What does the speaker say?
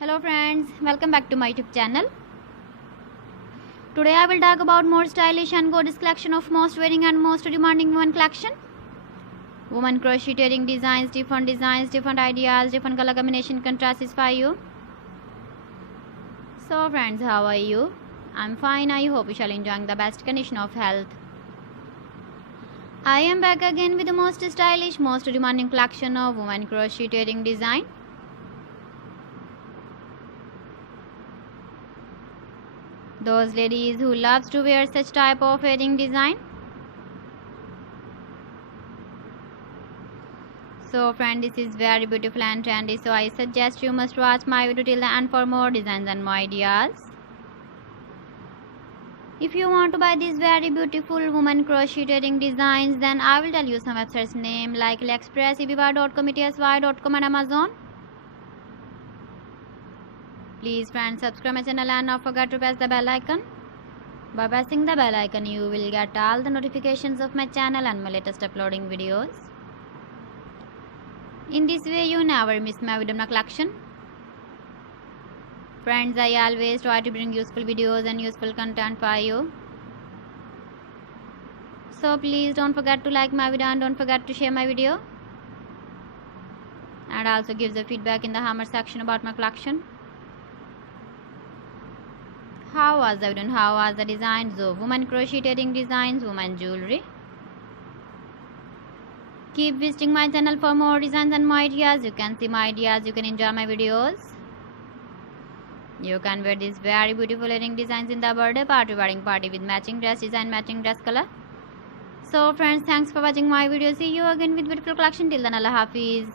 Hello friends, welcome back to my YouTube channel. Today I will talk about more stylish and gorgeous collection of most wearing and most demanding women collection. Women crocheting designs, different ideas, different color combination can satisfy you. So friends, how are you? I'm fine. I hope you shall enjoying the best condition of health. I am back again with the most stylish, most demanding collection of women crocheting design. Those ladies who loves to wear such type of wedding design. So friend, this is very beautiful and trendy, so I suggest you must watch my video till the end for more designs and more ideas. If you want to buy these very beautiful woman crocheting designs, then I will tell you some websites name like AliExpress, eBay.com, etsy.com and Amazon. Please friends, subscribe my channel and not forget to press the bell icon. By pressing the bell icon, you will get all the notifications of my channel and my latest uploading videos. In this way, you never miss my video collection. Friends, I always try to bring useful videos and useful content for you. So please don't forget to like my video and don't forget to share my video. And also give the feedback in the comment section about my collection. How was the video and how was the designs of women crocheting designs, women jewelry? Keep visiting my channel for more designs and more ideas. You can see my ideas, you can enjoy my videos. You can wear these very beautiful wedding designs in the birthday party, wedding party with matching dress design, matching dress color. So friends, thanks for watching my video. See you again with beautiful collection. Till then, Allah Hafiz.